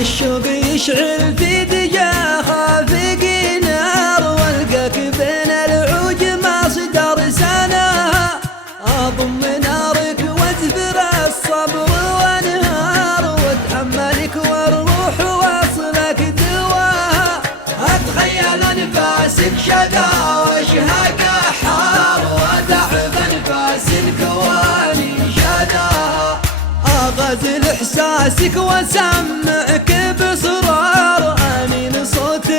الشوق يشعل في دجا خافق نار، والقاك بين العوج مصدر سناها. اضم نارك واجبر الصبر وانهار، واتحملك والروح واصلك دواها. اتخيل انفاسك شذا واشهاق حار، ودعب انفاس الكواني شذاها. اغزل احساسك واسمعك بصرار، انين صوت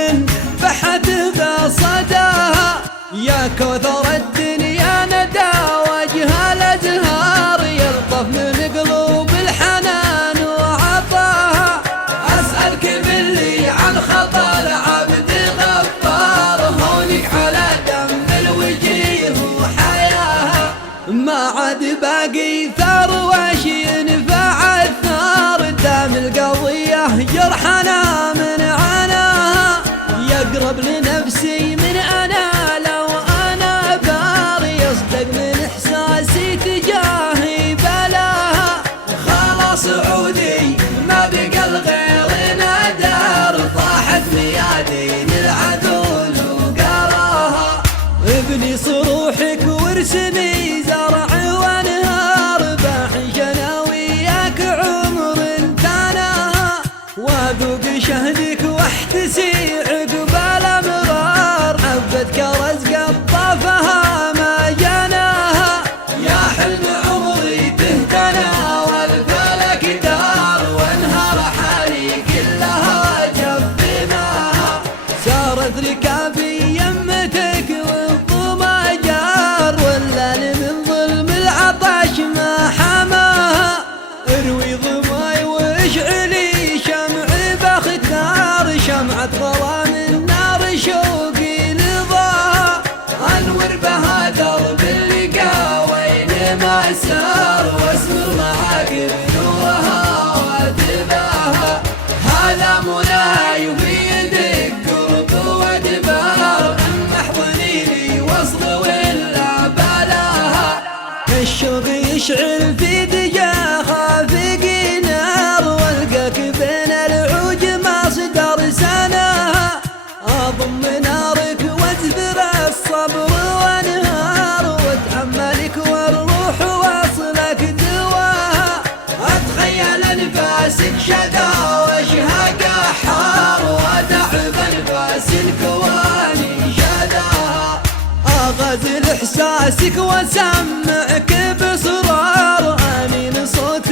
بحت ذا صداها. يا كوثر الدنيا ندى وجه الازهار، يلطف من قلوب الحنان وعطاها. اسالك باللي عن خطر عبد غفار، هونك على دم الوجيه وحياها. ما عاد باقي ثار وش ينفع الثار، دام القضيه جرحنا من عناها. يقرب لنفسي من انا لو انا بار، يصدق من احساسي تجاهي بلاها. خلاص عودي ما بقى الغيرنا دار، طاحت ميادين العذول وقراها. ابني صروحك وارسمي زرع وانهار، باحش انا وياك عمر انتناها. واذوق شهدك واحتسي عقب الامرار، عبتك رزق الطفها ما جناها. يا حلم عمري تهتنى والفلك دار، وانهار حالي كلها جفناها. سارت ركابي يمتك والظما جار، والليل من ظلم العطش ما حماها. اروي ظماي واشعلي شمعي باختار، شمعة ظلام النار شوقي لظاها. انور بها درب اللقا وين ما سار، واسمر معاك بنورها واتباها. هذا مناي وفي يدك قرب وادبار، اما احضني لي واصل ولا بلاها. الشوق يشعل في دجا خافق نار، والقاك بين العوج مصدر سناها. اضم نارك واجبر الصبر وانهار، واتحملك والروح واصلك دواها. اتخيل انفاسك شذا واشهاق حار، ودعب انفاس الكواني شذاها. اغزل احساسك واسمعك بصرار، انين صوت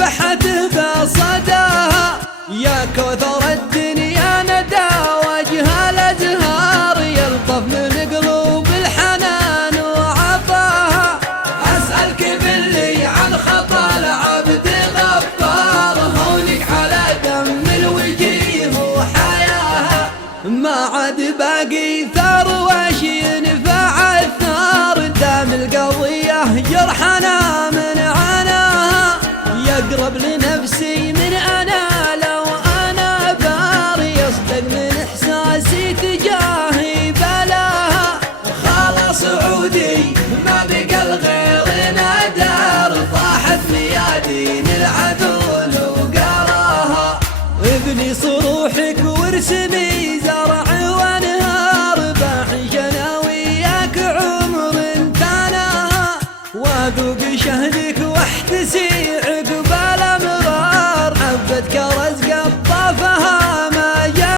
بحت ذا صداها. يا كوثر الدنيا ندى وجه الازهار، يلطف من قلوب الحنان وعطاها. اسالك باللي عن خطر عبد غفار، هونك على دم الوجيه وحياها. ما عاد باقي ثار وش ينفع الثار، دام القضيه جرحنا من عناها. يقرب لنفسي من انا لو انا بار، يصدق من احساسي تجاهي بلاها. خلاص عودي ما بقى الغيرنا دار، طاحت ميادين العذول وقراها. ابني صروحك وارسمي زرع وانهار، باحش انا وياك عمر انتناها. واذوق شهدك واحتسي